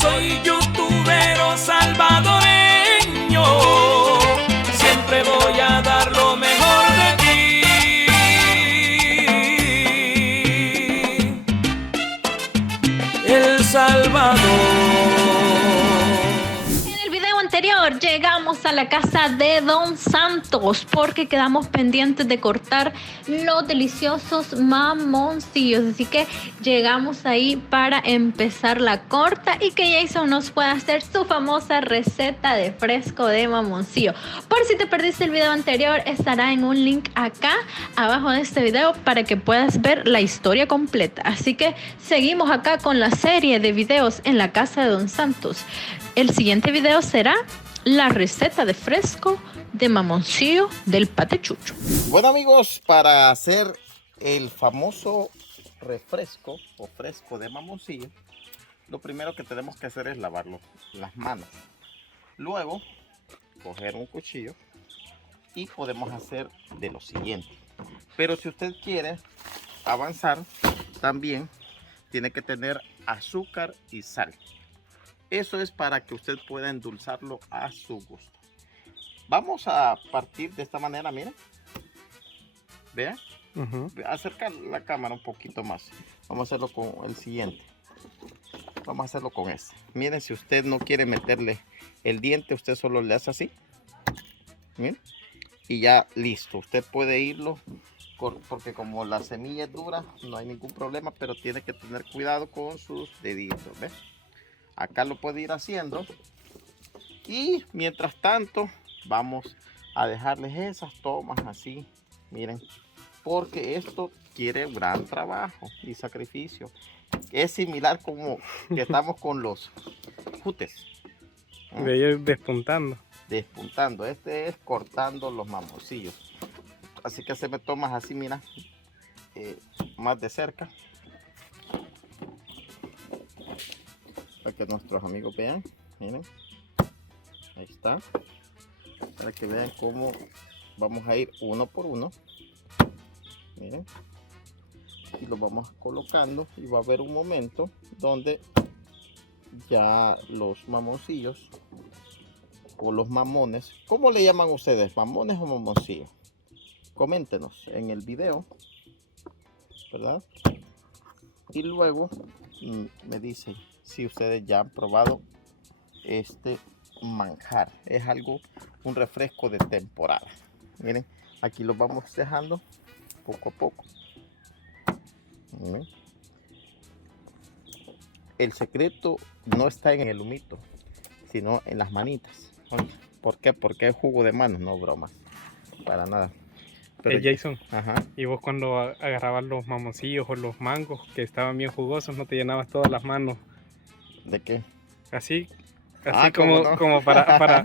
Soy youtubero salvadoreño, siempre voy a dar lo mejor de mí. El Salvador. Llegamos a la casa de Don Santos porque quedamos pendientes de cortar los deliciosos mamoncillos, así que llegamos ahí para empezar la corta y que Jason nos pueda hacer su famosa receta de fresco de mamoncillo. Por si te perdiste el video anterior, estará en un link acá abajo de este video para que puedas ver la historia completa. Así que seguimos acá con la serie de videos en la casa de Don Santos. El siguiente video será la receta de fresco de mamoncillo del patechucho. Bueno amigos, para hacer el famoso refresco o fresco de mamoncillo, lo primero que tenemos que hacer es lavar las manos. Luego, coger un cuchillo y podemos hacer de lo siguiente. Pero si usted quiere avanzar, también tiene que tener azúcar y sal. Eso es para que usted pueda endulzarlo a su gusto. Vamos a partir de esta manera, miren. Vea. Acercar la cámara un poquito más. Vamos a hacerlo con el siguiente. Vamos a hacerlo con este. Miren, si usted no quiere meterle el diente, usted solo le hace así. Miren. Y ya listo. Usted puede irlo, porque como la semilla es dura, no hay ningún problema, pero tiene que tener cuidado con sus deditos. ¿Ves? Acá lo puede ir haciendo y mientras tanto vamos a dejarles esas tomas así, miren, porque esto quiere gran trabajo y sacrificio. Es similar como que estamos con los jutes, ¿eh? De ellos despuntando. Despuntando, este es cortando los mamoncillos. Así que se me tomas así, mira, más de cerca. Para que nuestros amigos vean, miren, ahí está, para que vean cómo vamos a ir uno por uno, miren, y lo vamos colocando y va a haber un momento donde ya los mamoncillos o los mamones, ¿cómo le llaman ustedes? ¿Mamones o mamoncillos? Coméntenos en el video, ¿verdad? Y luego me dicen si ustedes ya han probado este manjar. Es un refresco de temporada. Miren, aquí lo vamos dejando poco a poco. Miren. El secreto no está en el humito, sino en las manitas. ¿Por qué? Porque es jugo de manos, no bromas, para nada. Pero Jason, ajá. ¿Y vos cuando agarrabas los mamoncillos o los mangos que estaban bien jugosos, no te llenabas todas las manos? ¿De qué? Así ¿cómo no? como para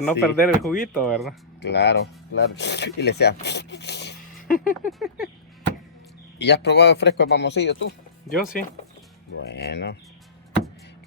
no Sí. perder el juguito, ¿verdad? Claro, claro. Y le sea. ¿Y has probado el fresco de mamoncillo tú? Yo sí. Bueno.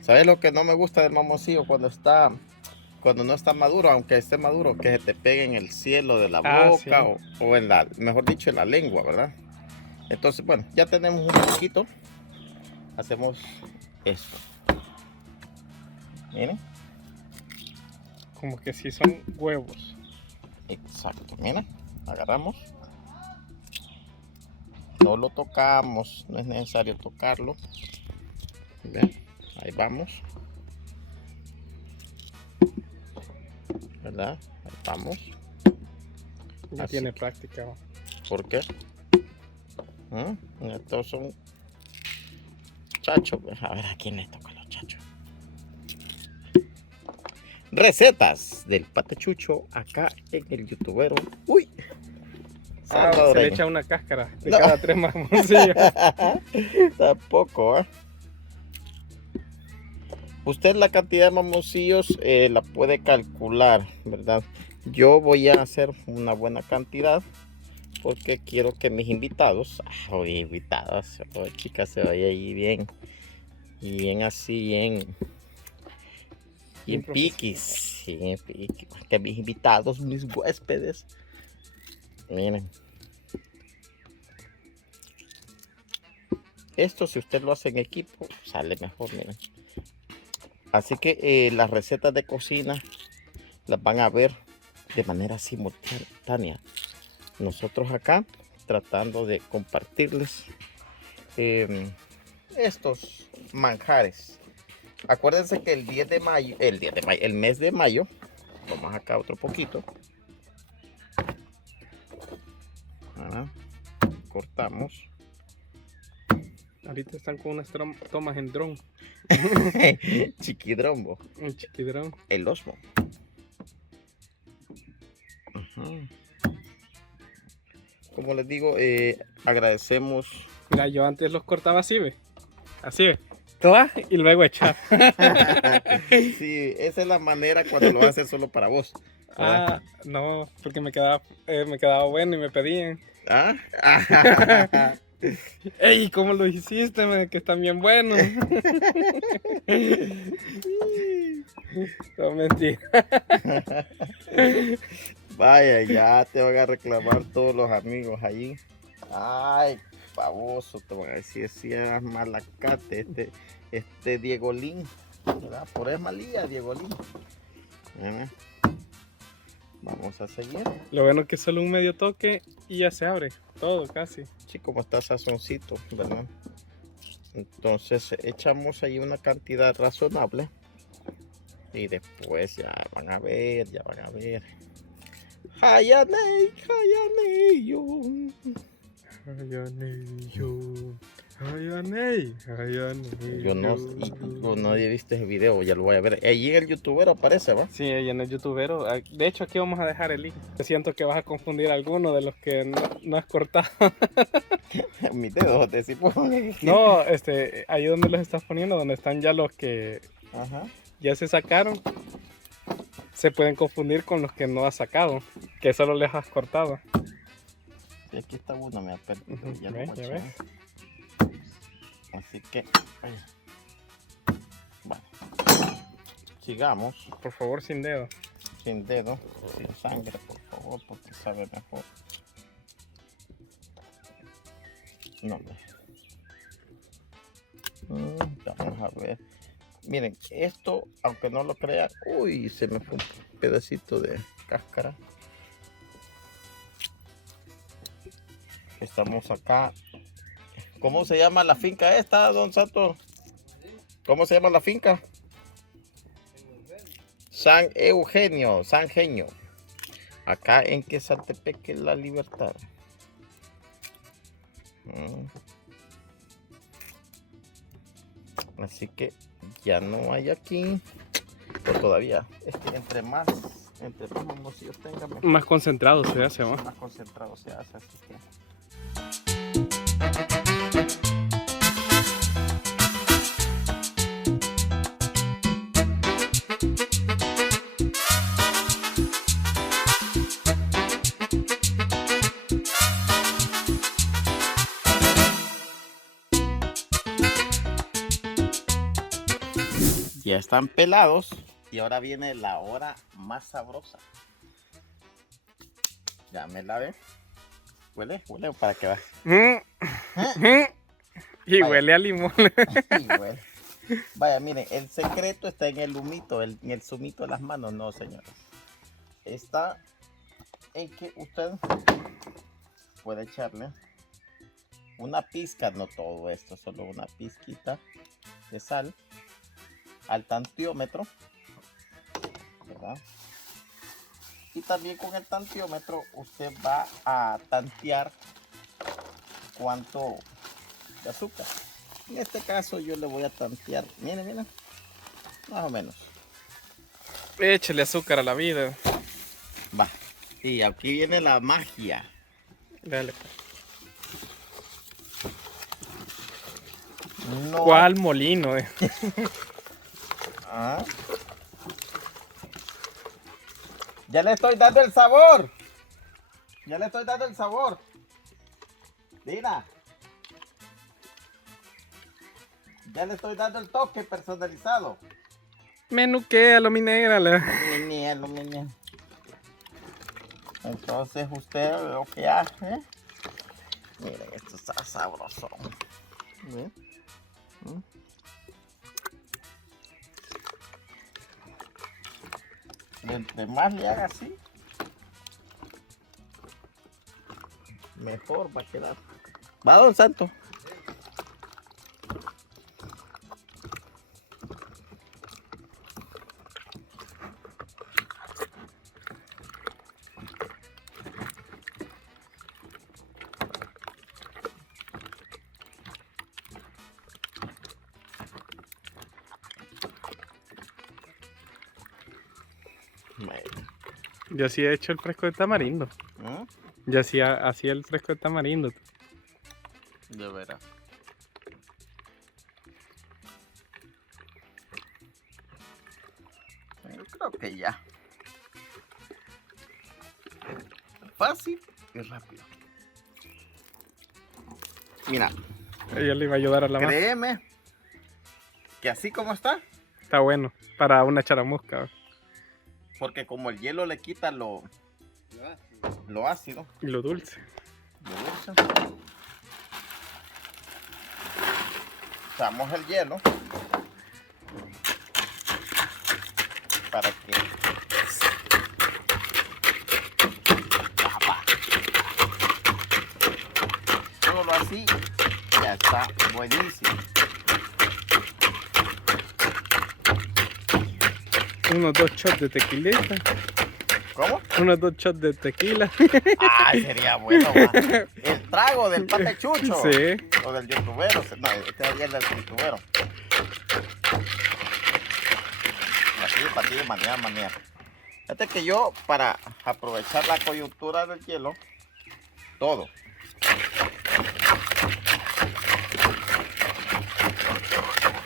¿Sabes lo que no me gusta del mamoncillo cuando no está maduro, aunque esté maduro, que se te pegue en el cielo de la boca, sí. o en mejor dicho, en la lengua, ¿verdad? Entonces, bueno, ya tenemos un poquito. Hacemos esto. Miren. Como que si son huevos. Exacto, miren. Agarramos. No lo tocamos, no es necesario tocarlo. ¿Ven? Ahí vamos. ¿Verdad? Ahí vamos. Ya Así tiene práctica. ¿Por qué? Estos son chachos. A ver a quién le toca los chachos. Recetas del patechucho acá en el youtubero. ¡Uy! Se le echa una cáscara de cada 3 mamoncillos. Tampoco, ¿eh? Usted la cantidad de mamoncillos la puede calcular, ¿verdad? Yo voy a hacer una buena cantidad porque quiero que mis invitados, chicas, se vaya ahí bien así, bien piquis, que mis invitados, mis huéspedes, miren. Esto si usted lo hace en equipo, sale mejor, miren. Así que las recetas de cocina las van a ver de manera simultánea. Nosotros acá tratando de compartirles estos manjares. Acuérdense que el mes de mayo, vamos acá otro poquito. Cortamos. Ahorita están con unas tomas en dron. Chiquidrombo. Un chiquidrón. El osmo. Ajá. Como les digo, agradecemos. Mira, yo antes los cortaba así, ve. Así, ve. Cla, y luego echar. Sí, esa es la manera cuando lo haces solo para vos. Ah, no, porque me quedaba bueno y me pedían. ¿Ah? ¡Ey! ¿Cómo lo hiciste? Que están bien buenos. No, mentira. Vaya, ya te van a reclamar todos los amigos allí. Ay, baboso, te van a decir, si eras malacate, este Diegolín, ¿verdad? Por es malía, Diegolín. Vamos a seguir. Lo bueno es que solo un medio toque y ya se abre todo casi. Sí, como está sazoncito, ¿verdad? Entonces echamos ahí una cantidad razonable. Y después ya van a ver. Hayanei, yo. Yo no he visto ese video, ya lo voy a ver. Allí en el youtubero aparece, ¿va? Sí, ahí en el youtubero. De hecho, aquí vamos a dejar el link. Siento que vas a confundir a alguno de los que no has cortado. Mis dedos, te decimos. No, ahí donde los estás poniendo, donde están ya los que ya se sacaron, se pueden confundir con los que no has sacado, que solo les has cortado. Sí, aquí está uno, me ha perdido. Ya ¿Ves? lo ¿Ya eché. ves? Así que, bueno, sigamos. Por favor, sin dedo. Sin dedo, sin sangre, por favor, porque sabe mejor. No. Vamos a ver. Miren, esto, aunque no lo crean, uy, se me fue un pedacito de cáscara. Estamos acá. ¿Cómo se llama la finca esta, don Santos? ¿Cómo se llama la finca? San Eugenio. Acá en Quesaltepeque, La Libertad. Así que ya no hay aquí. Pero todavía, es que entre más mamoncillos tenga, mejor. Más concentrado se hace, ¿no? Más concentrado se hace, así que. Ya están pelados y ahora viene la hora más sabrosa. Ya me la ve. Huele para que va. Y Vaya. huele a limón. Sí, huele. Vaya, miren, el secreto está en el humito, en el zumito de las manos, no, señores. Está en que usted puede echarle una pizca, no todo esto, solo una pizquita de sal al tantiómetro, ¿verdad? Y también con el tantiómetro usted va a tantear cuánto de azúcar. En este caso yo le voy a tantear, miren, más o menos. Échale azúcar a la vida. Va, y aquí viene la magia. Dale. No. ¿Cuál molino? Ah. Ya le estoy dando el sabor. Mira. Ya le estoy dando el toque personalizado. Menuquéalo, mi negra. Lo minielo. Entonces usted lo que hace. Miren, esto está sabroso. ¿Ven? Entre más le haga así, mejor va a quedar. Va, don Santo. Yo sí he hecho el fresco de tamarindo. ¿Mm? Yo sí hacía el fresco de tamarindo. De veras. Yo creo que ya. Fácil y rápido. Mira, Ella le iba a ayudar a la masa. créeme que así como está, Está bueno para una charamusca porque como el hielo le quita lo ácido, y lo dulce. lo dulce. Echamos el hielo para que solo así ya está buenísimo. Unos 2 shots de tequilita. ¿Cómo? Unos 2 shots de tequila. Ay, sería bueno, va. El trago del pate chucho. Sí. O del youtubero. No, este es el del youtubero. Así, para ti, manera. Fíjate que yo, para aprovechar la coyuntura del hielo, todo.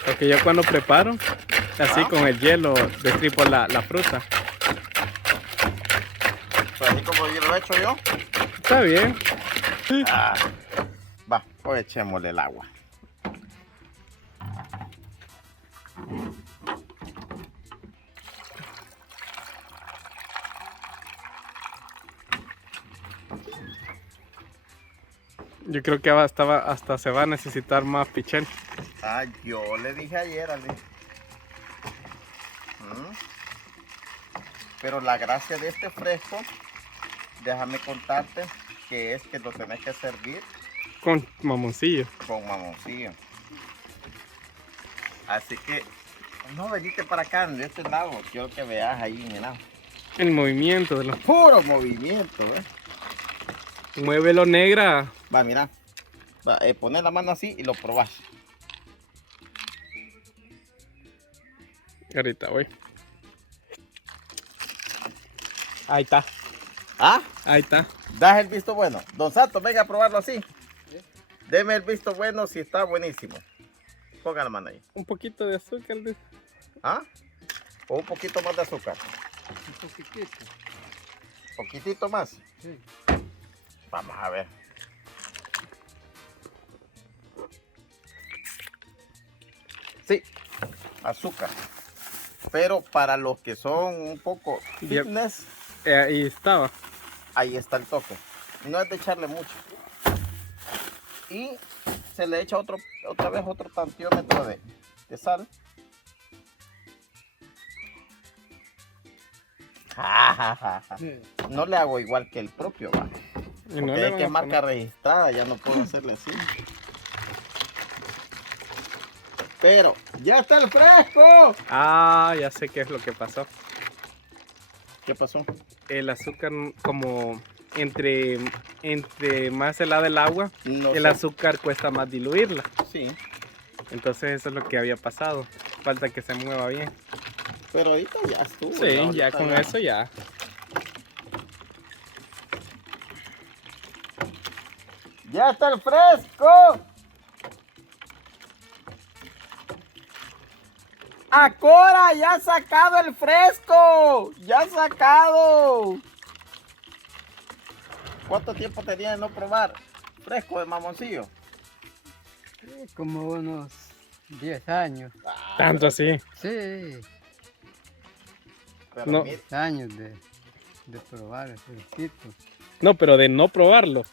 Porque yo cuando preparo, así Ah. con el hielo, destripo la fruta. Pues así como yo lo he hecho yo. Está bien. Ah, va, pues echémosle el agua. Yo creo que hasta se va a necesitar más pichel. Ah, yo le dije ayer, Ale. Pero la gracia de este fresco, déjame contarte, que es que lo tenés que servir Con mamoncillo. con mamoncillo. Así que, no, venite para acá, de este lado. Quiero que veas ahí, mira. El movimiento de los... Puro movimiento, ¿eh? Muévelo, negra. Va, mira. Va, pones la mano así y lo probás. Ahorita voy. Ahí está. ¿Ah? Ahí está. ¿Das el visto bueno? Don Santos, venga a probarlo así. Deme el visto bueno si está buenísimo. Ponga la mano ahí. Un poquito de azúcar. ¿Ah? O un poquito más de azúcar. Un poquitito. Poquitito más. Sí. Vamos a ver. Sí, azúcar. Pero para los que son un poco Yep. fitness, Ahí estaba. ahí está el toque. No es de echarle mucho. Y se le echa otra vez otro tantiómetro de sal. Sí. No le hago igual que el propio, va. Y no Porque le es van que a es marca poner- registrada, ya no puedo hacerle así. Pero, ¡ya está el fresco! Ah, ya sé qué es lo que pasó. ¿Qué pasó? El azúcar como entre más helada el agua, No el sé. azúcar cuesta más diluirla. Sí, Entonces eso es lo que había pasado. Falta que se mueva bien. pero ahorita ya estuvo. Sí, ya ahorita con eso ya. ¡Ya está el fresco! ¡Acora! ¡Ya ha sacado el fresco! ¡Ya ha sacado! ¿Cuánto tiempo tenía de no probar fresco de mamoncillo? Como unos 10 años. Tanto así. Sí, Pero No. mira, 10 años de probar el fresquito. No, pero de no probarlo.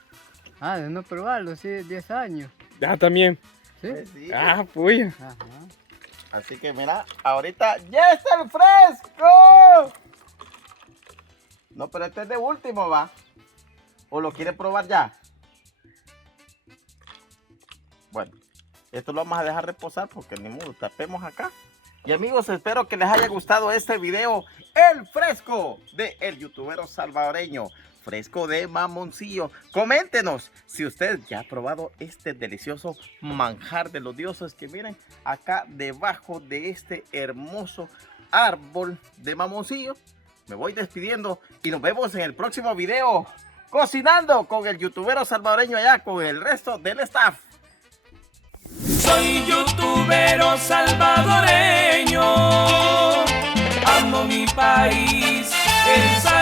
Ah, de no probarlo, sí, 10 años. Ya también. Sí. pues sí. Ah, puya. Ajá. Así que mira, ahorita ya está el fresco. No, pero este es de último, va. ¿O lo quiere probar ya? Bueno, esto lo vamos a dejar reposar porque ni modo, tapemos acá. Y amigos, espero que les haya gustado este video. El fresco de el youtubero salvadoreño. Fresco de Mamoncillo. Coméntenos si usted ya ha probado este delicioso manjar de los dioses que miren acá debajo de este hermoso árbol de Mamoncillo. Me voy despidiendo y nos vemos en el próximo video. Cocinando con el youtubero salvadoreño allá con el resto del staff. Soy youtubero salvadoreño, amo mi país, El Salvador.